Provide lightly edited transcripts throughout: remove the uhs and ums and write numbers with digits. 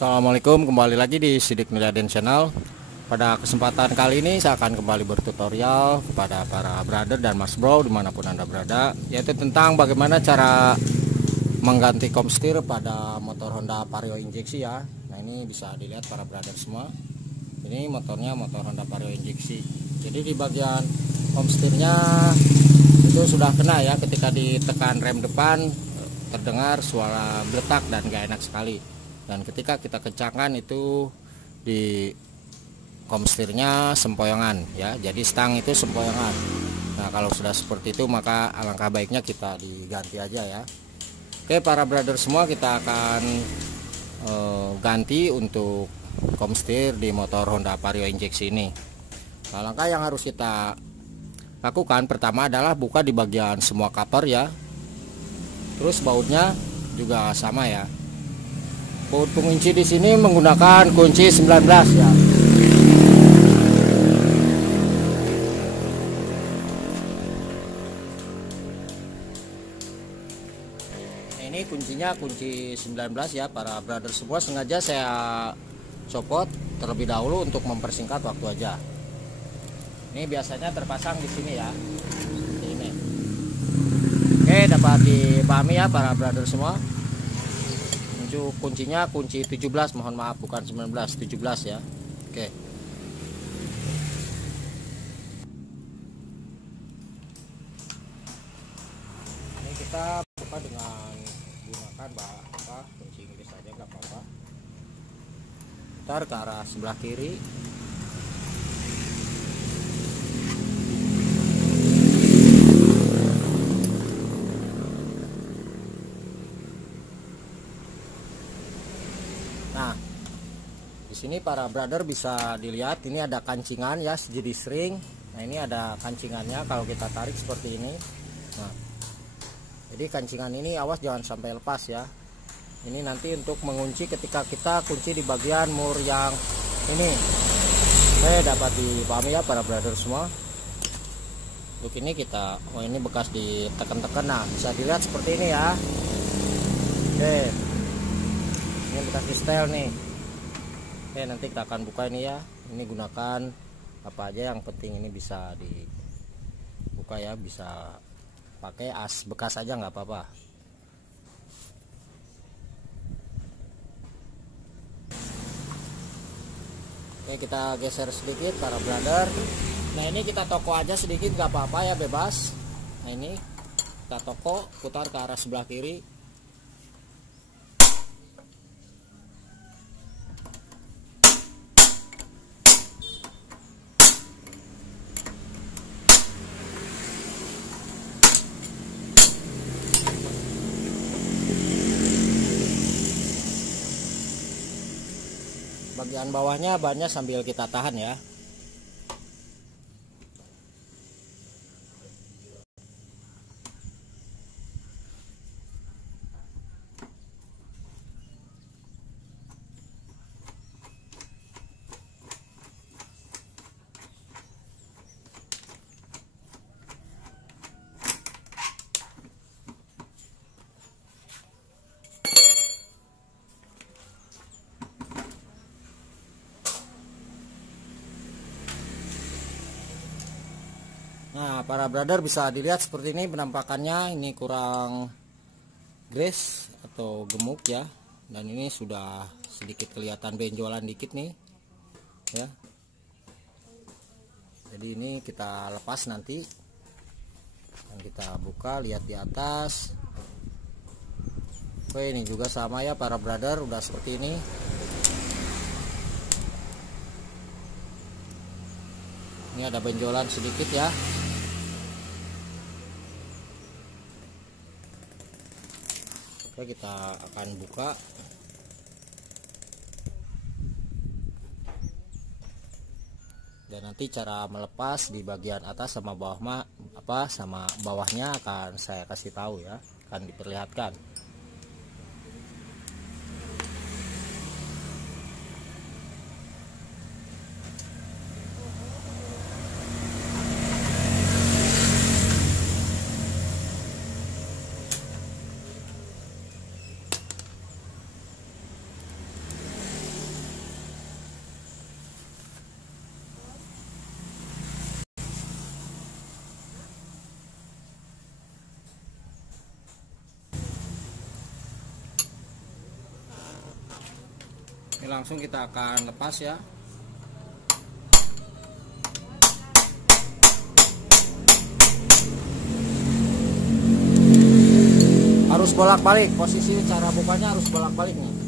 Assalamualaikum, kembali lagi di Sidik Nuryaden Channel. Pada kesempatan kali ini saya akan kembali bertutorial kepada para brother dan mas bro dimanapun anda berada, yaitu tentang bagaimana cara mengganti komstir pada motor Honda Vario injeksi ya. Nah, ini bisa dilihat para brother semua. Ini motornya motor Honda Vario injeksi. Jadi di bagian komstirnya itu sudah kena ya, ketika ditekan rem depan terdengar suara beletak dan gak enak sekali. Dan ketika kita kencangkan itu di komstirnya sempoyongan ya, jadi stang itu sempoyongan. Nah, kalau sudah seperti itu maka alangkah baiknya kita diganti aja ya. Oke para brother semua, kita akan ganti untuk komstir di motor Honda Vario injeksi ini. Nah, langkah yang harus kita lakukan pertama adalah buka di bagian semua cover ya. Terus bautnya juga sama ya. Baut pengunci di sini menggunakan kunci 19 ya. Nah, ini kuncinya kunci 19 ya para brother semua. Sengaja saya copot terlebih dahulu untuk mempersingkat waktu aja. Ini biasanya terpasang di sini ya. Seperti ini. Oke, dapat dipahami ya para brother semua. Kuncinya kunci 17, mohon maaf bukan 19, 17 ya. Oke. Ini kita buka dengan gunakan kunci Inggris saja nggak apa-apa. Putar ke arah sebelah kiri. Nah, di sini para brother bisa dilihat ini ada kancingan ya, sejenis ring. Nah, ini ada kancingannya kalau kita tarik seperti ini. Nah, jadi kancingan ini awas jangan sampai lepas ya. Ini nanti untuk mengunci ketika kita kunci di bagian mur yang ini. Dapat dipahami ya para brother semua. Untuk ini kita, ini bekas ditekan-tekan. Nah, bisa dilihat seperti ini ya. Oke. Ini bekas di setel nih. Oke, nanti kita akan buka ini ya. Ini gunakan apa aja, yang penting ini bisa dibuka ya, bisa pakai as bekas aja nggak apa-apa. Oke, kita geser sedikit para brother. Nah, ini kita toko aja sedikit nggak apa-apa ya, bebas. Nah, ini kita toko, putar ke arah sebelah kiri. Bagian bawahnya bannya sambil kita tahan ya. Nah, para brother bisa dilihat seperti ini penampakannya. Ini kurang grease atau gemuk ya. Dan ini sudah sedikit kelihatan benjolan dikit nih ya. Jadi ini kita lepas nanti. Dan kita buka, lihat di atas. Oke, ini juga sama ya para brother, udah seperti ini. Ini ada benjolan sedikit ya. Oke, kita akan buka. Dan nanti cara melepas di bagian atas sama bawah sama bawahnya akan saya kasih tahu ya, akan diperlihatkan. langsung kita akan lepas ya. Harus bolak-balik, posisi cara bukanya harus bolak-balik nih.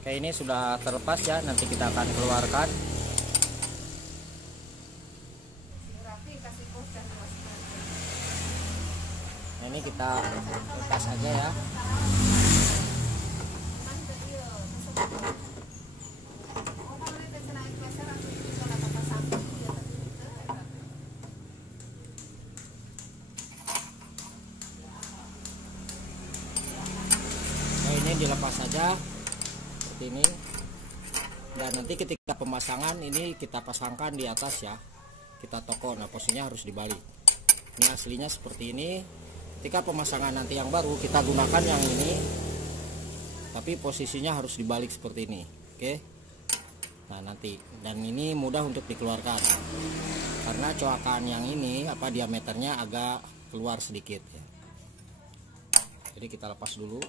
Oke, ini sudah terlepas ya, nanti kita akan keluarkan. Nah, ini kita lepas aja ya. Nah, ini dilepas saja ini, dan nanti ketika pemasangan ini kita pasangkan di atas ya, kita toko. Nah, posisinya harus dibalik. Ini aslinya seperti ini. Ketika pemasangan nanti yang baru kita gunakan yang ini, tapi posisinya harus dibalik seperti ini. Oke, nah nanti, dan ini mudah untuk dikeluarkan karena coakan yang ini diameternya agak keluar sedikit ya. Jadi kita lepas dulu.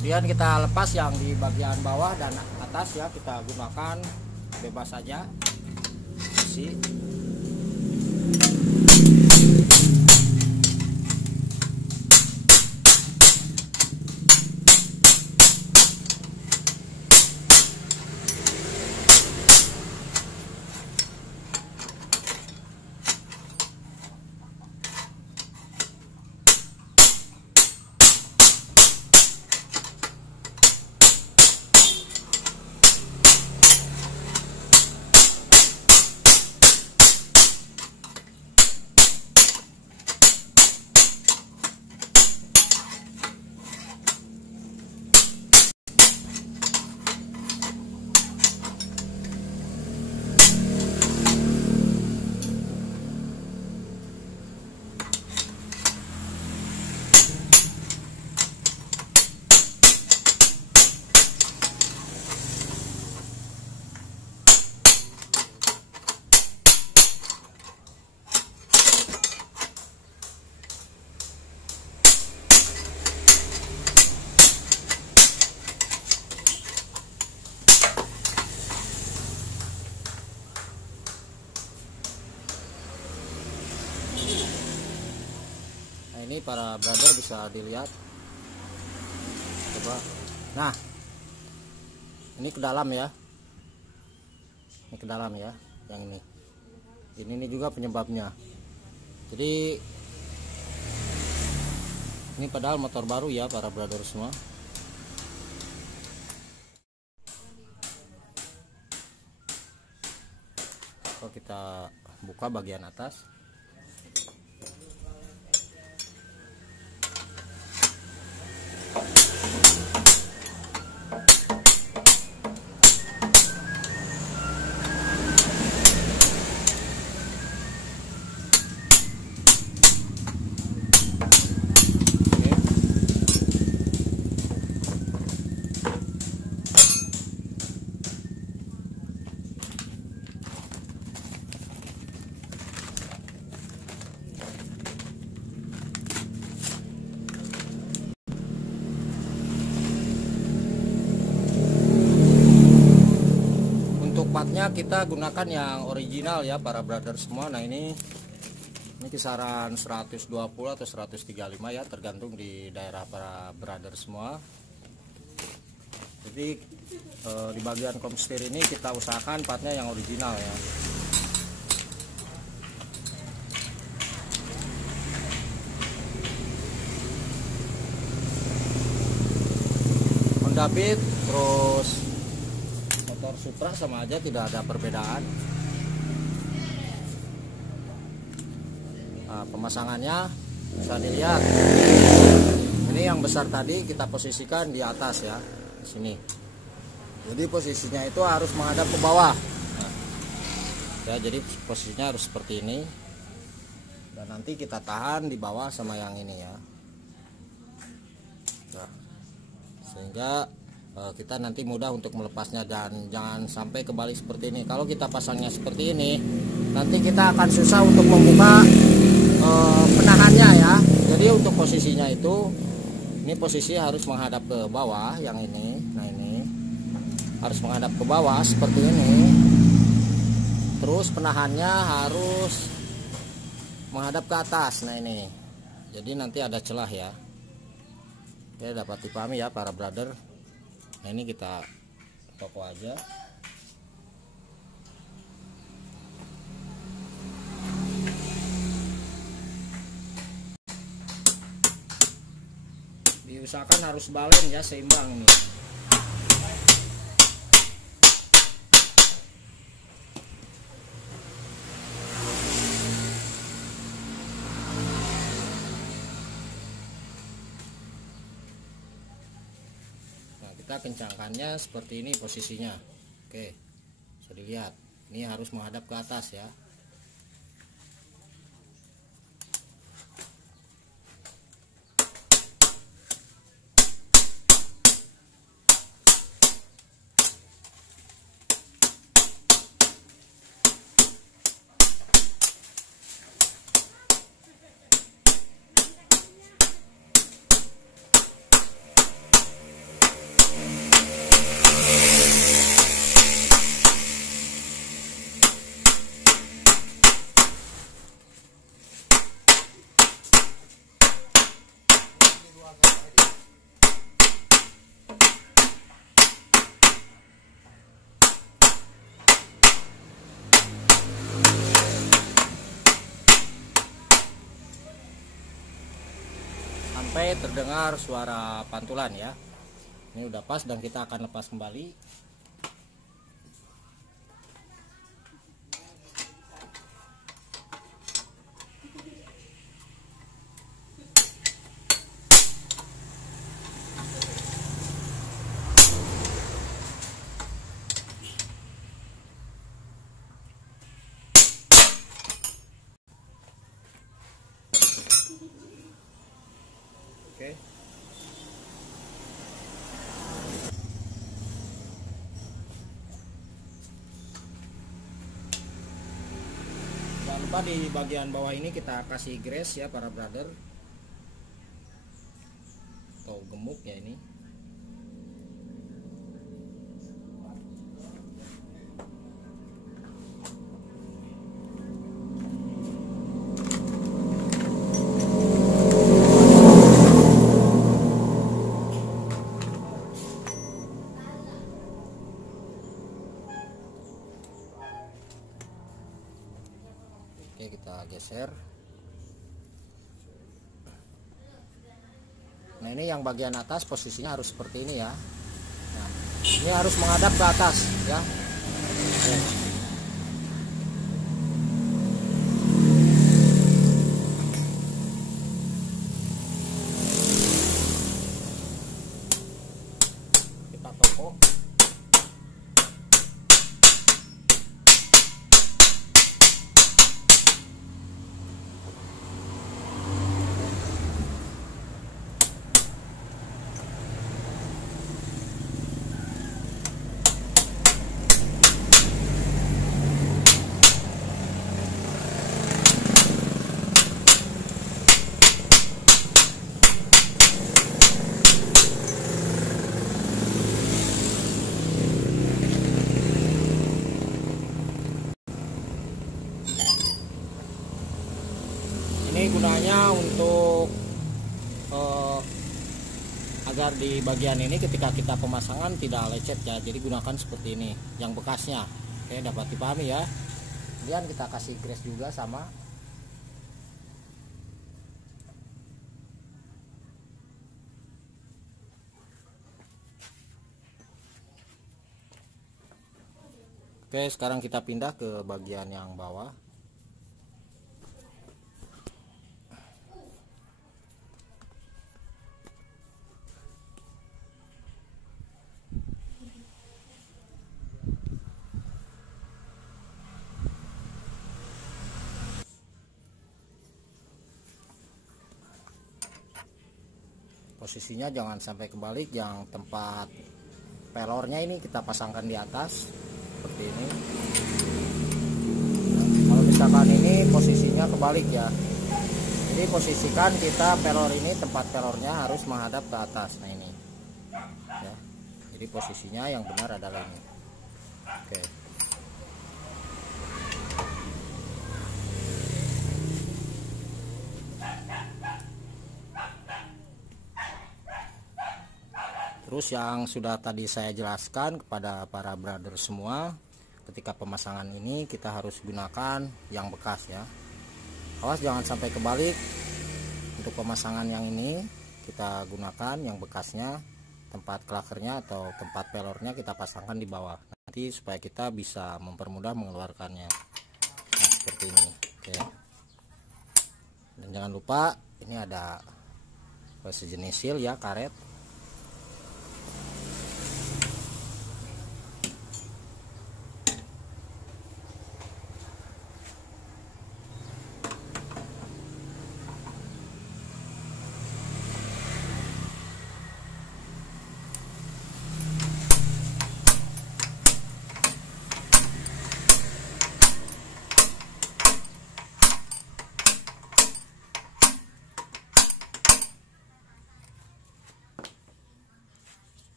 Kemudian kita lepas yang di bagian bawah dan atas ya, kita gunakan bebas saja. Isi. Ini para brother bisa dilihat, coba. Nah, ini ke dalam ya, ini ke dalam ya, yang ini juga penyebabnya. Jadi ini padahal motor baru ya para brother semua. Kalau kita buka bagian atas, pokoknya kita gunakan yang original ya para brother semua. Nah ini kisaran 120 atau 135 ya, tergantung di daerah para brother semua. Jadi di bagian komstir ini kita usahakan partnya yang original ya. Honda Beat terus motor Supra sama aja, tidak ada perbedaan. Nah, pemasangannya bisa dilihat. Ini yang besar tadi kita posisikan di atas ya, di sini. Jadi posisinya itu harus menghadap ke bawah. Nah, ya, jadi posisinya harus seperti ini. Dan nanti kita tahan di bawah sama yang ini ya. Nah, sehingga kita nanti mudah untuk melepasnya, dan jangan sampai kebalik seperti ini. Kalau kita pasangnya seperti ini, nanti kita akan susah untuk membuka penahannya ya. Jadi untuk posisinya itu, ini posisi harus menghadap ke bawah yang ini. Nah ini harus menghadap ke bawah seperti ini. Terus penahannya harus menghadap ke atas. Nah ini, jadi nanti ada celah ya. Oke, dapat dipahami ya para brother. Nah ini kita toko aja. Diusahakan harus balen ya, seimbang nih. Kita kencangkannya seperti ini posisinya. Oke, bisa dilihat ini harus menghadap ke atas ya. Sampai terdengar suara pantulan ya. Ini udah pas dan kita akan lepas kembali. Oke. Jangan lupa di bagian bawah ini kita kasih grease ya para brother, atau gemuk ya ini. Oke, kita geser. Nah ini yang bagian atas posisinya harus seperti ini ya. Nah, ini harus menghadap ke atas ya. Oke. Kita toko. gunanya untuk agar di bagian ini ketika kita pemasangan tidak lecet ya, jadi gunakan seperti ini yang bekasnya. Oke, dapat dipahami ya. Kemudian kita kasih grease juga sama. Oke, sekarang kita pindah ke bagian yang bawah. Posisinya jangan sampai kebalik, yang tempat pelornya ini kita pasangkan di atas seperti ini. Kalau misalkan ini posisinya kebalik ya, jadi posisikan kita pelor ini, tempat pelornya harus menghadap ke atas. Nah ini ya, jadi posisinya yang benar adalah ini. Oke. Terus yang sudah tadi saya jelaskan kepada para brother semua, ketika pemasangan ini kita harus gunakan yang bekas ya. Awas jangan sampai kebalik. Untuk pemasangan yang ini kita gunakan yang bekasnya, tempat klakernya atau tempat pelornya kita pasangkan di bawah. Nanti supaya kita bisa mempermudah mengeluarkannya. Nah, seperti ini. Oke. Dan jangan lupa ini ada sejenis seal ya, karet.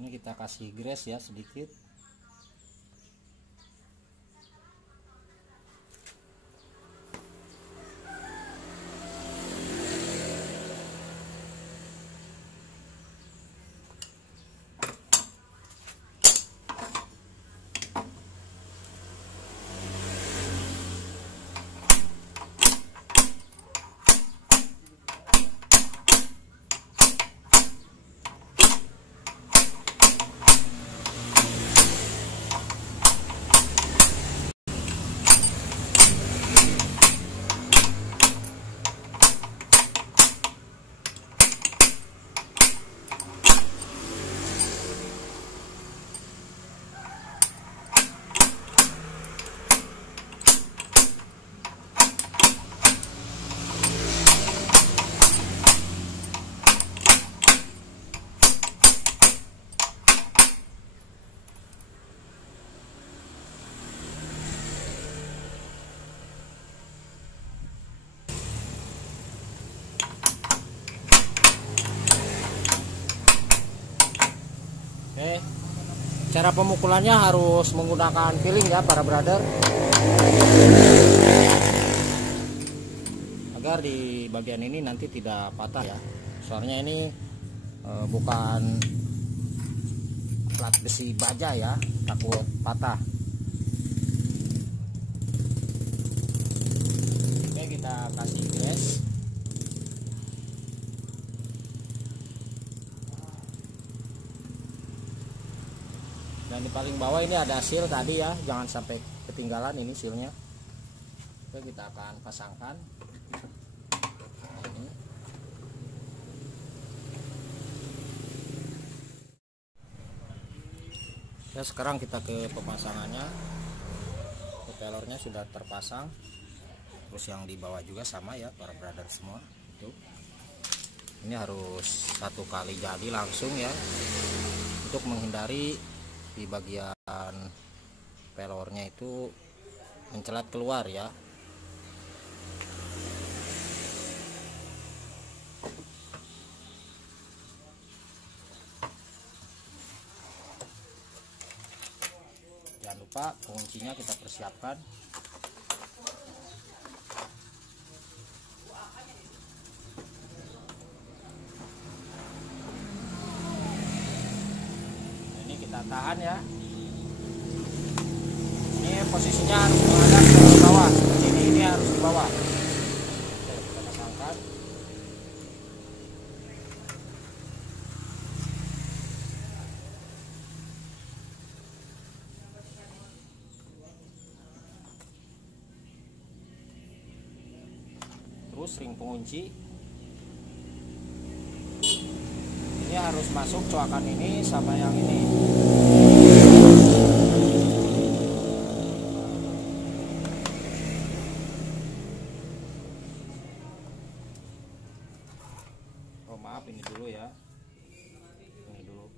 Ini kita kasih grease ya sedikit. Oke, cara pemukulannya harus menggunakan piling ya para brother, agar di bagian ini nanti tidak patah ya. Soalnya ini bukan plat besi baja ya, takut patah. Oke, kita kasih grease. Dan di paling bawah ini ada seal tadi ya, jangan sampai ketinggalan ini sealnya. Oke, kita akan pasangkan. Nah, ini. Ya, sekarang kita ke pemasangannya. Propellernya sudah terpasang. Terus yang di bawah juga sama ya para brother semua. Itu. Ini harus 1 kali jadi langsung ya, untuk menghindari di bagian pelornya itu mencelat keluar ya. Jangan lupa penguncinya kita persiapkan. Ini kita tahan ya. Ini posisinya harus menghadap ke bawah seperti ini harus di bawah. Oke, kita pasangkan. Terus ring pengunci ini harus masuk coakan ini sama yang ini. Oh maaf, ini dulu ya, ini dulu,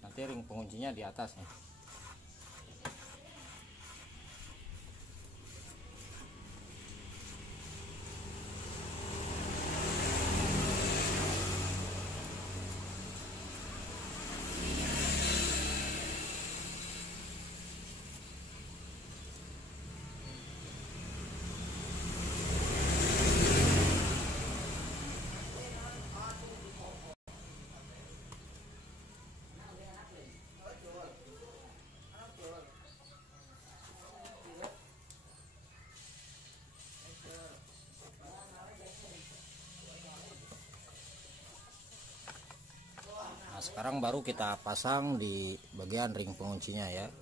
nanti ring penguncinya di atas nih. Nah, sekarang baru kita pasang di bagian ring penguncinya ya.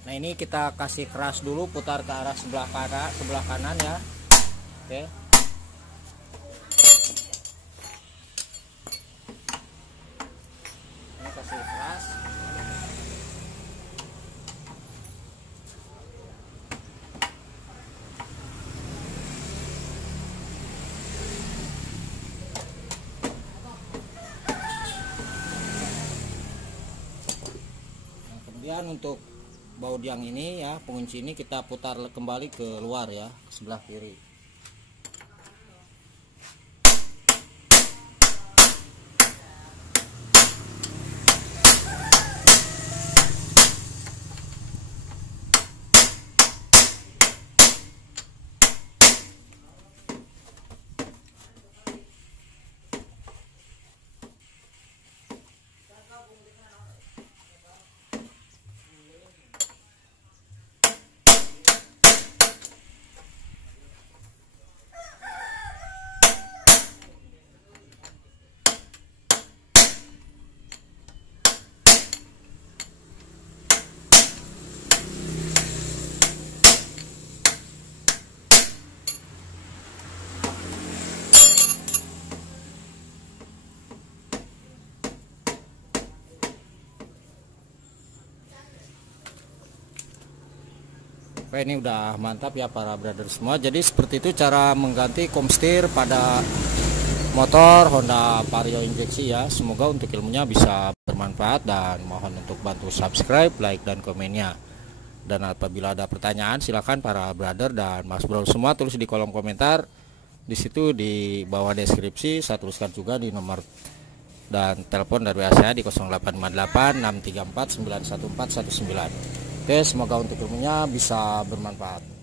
Nah ini kita kasih keras dulu, putar ke arah sebelah kanan ya. Oke. Ini kasih keras. Nah, kemudian untuk baut yang ini ya, pengunci ini kita putar kembali ke luar ya, ke sebelah kiri. Oke, ini udah mantap ya para brother semua. Jadi seperti itu cara mengganti komstir pada motor Honda Vario injeksi ya. Semoga untuk ilmunya bisa bermanfaat dan mohon untuk bantu subscribe, like dan komennya. Dan apabila ada pertanyaan silahkan para brother dan mas bro semua tulis di kolom komentar. Di situ di bawah deskripsi saya tuliskan juga di nomor dan telepon dari WA saya di 0858 634 91419. Oke, semoga untuk ilmunya bisa bermanfaat.